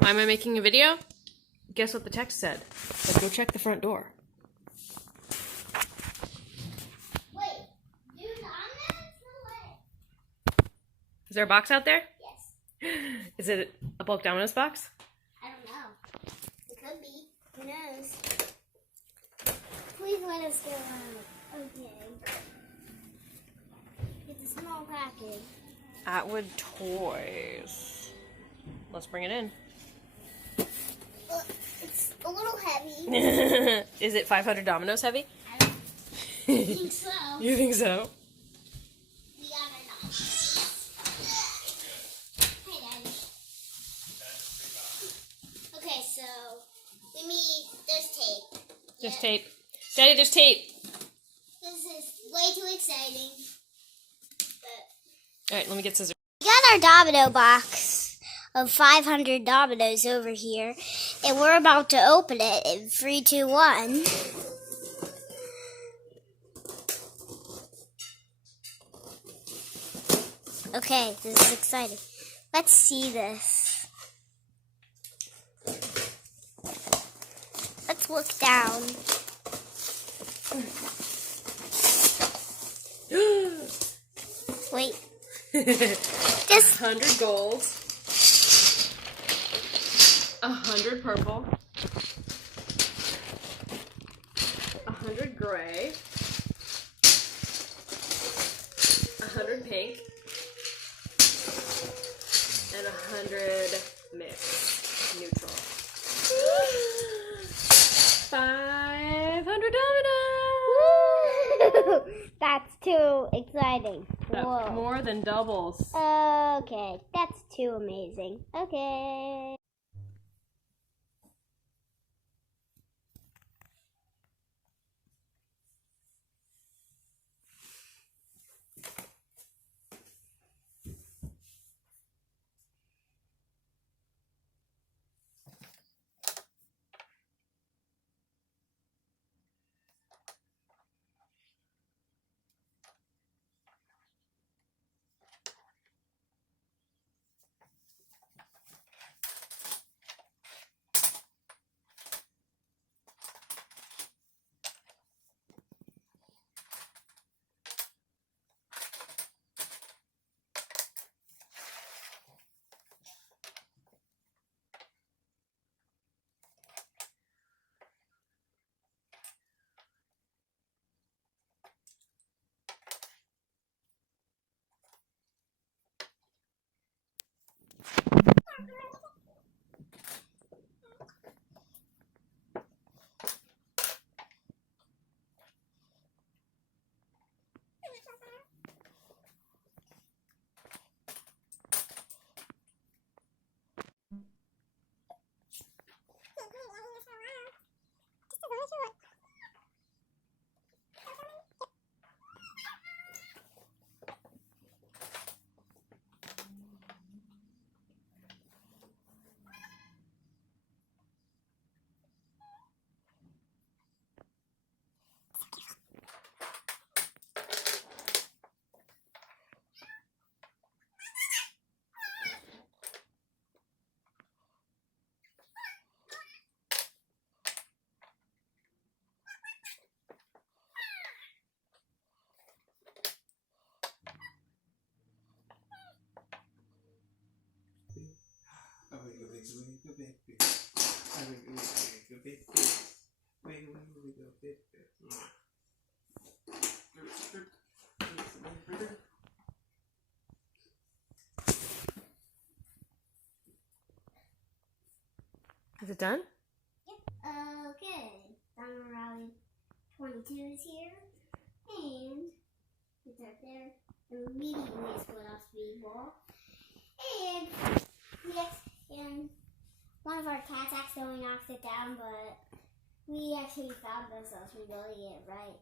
Why am I making a video? Guess what the text said? Let's go check the front door. Wait, do dominos? No way. Is there a box out there? Yes. Is it a bulk Domino's box? I don't know. It could be. Who knows? Please let us go out. Okay. It's a small package. Atwood Toys. Let's bring it in. It's a little heavy. Is it 500 Domino's heavy? I don't think so. You think so? We got our knife. Hey, Daddy. Okay, so there's tape. There's tape. Daddy, there's tape. This is way too exciting. Alright, let me get scissors. We got our domino box of 500 dominoes over here, and we're about to open it in 3, 2, 1. Okay, this is exciting. Let's see this. Let's look down. Wait. Just 100 gold, 100 purple, 100 gray, 100 pink, and 100 mixed neutral. 500 dominoes! That's too exciting. That's more than doubles. Okay, that's too amazing. Okay. Is it done? Yep. Okay. Domino Rally 22 is here. And it's right there. Immediately split off Speedball. And one of our cats accidentally knocked it down, but we actually found ourselves rebuilding it right.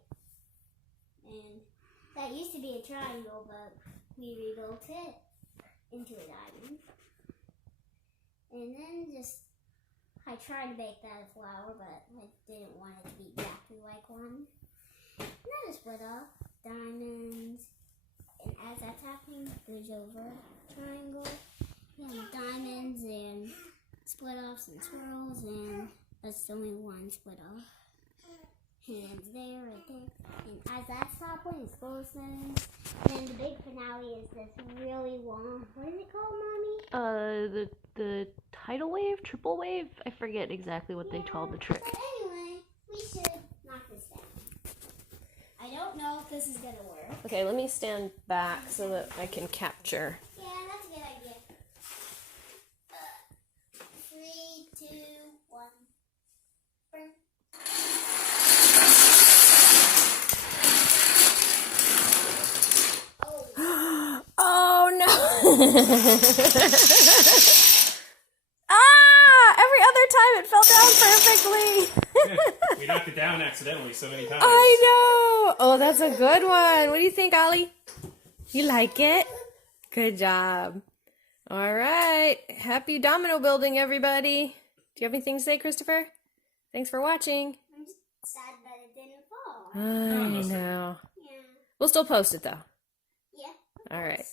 And that used to be a triangle, but we rebuilt it into a diamond. And then I tried to make that a flower, but I didn't want it to be exactly like one. And then I split off diamonds, and as that's happening, goes over triangle, and diamonds and split offs and swirls, and that's only one split off. And there, right there. And as that's toppling, it's glistening. And then the big finale is this really long. What is it called, Mommy? The tidal wave, triple wave. I forget exactly what they called the trick. But anyway, we should knock this down. I don't know if this is gonna work. Okay, let me stand back so that I can capture. Yeah, that's a good idea. 3, 2, 1. Burn. Oh no! Ah! Every other time it fell down perfectly. We knocked it down accidentally so many times. I know. Oh, that's a good one. What do you think, Ollie? You like it? Good job. All right. Happy domino building, everybody. Do you have anything to say, Christopher? Thanks for watching. I'm just sad that it didn't fall. I know. Yeah. We'll still post it though. Yeah. All right.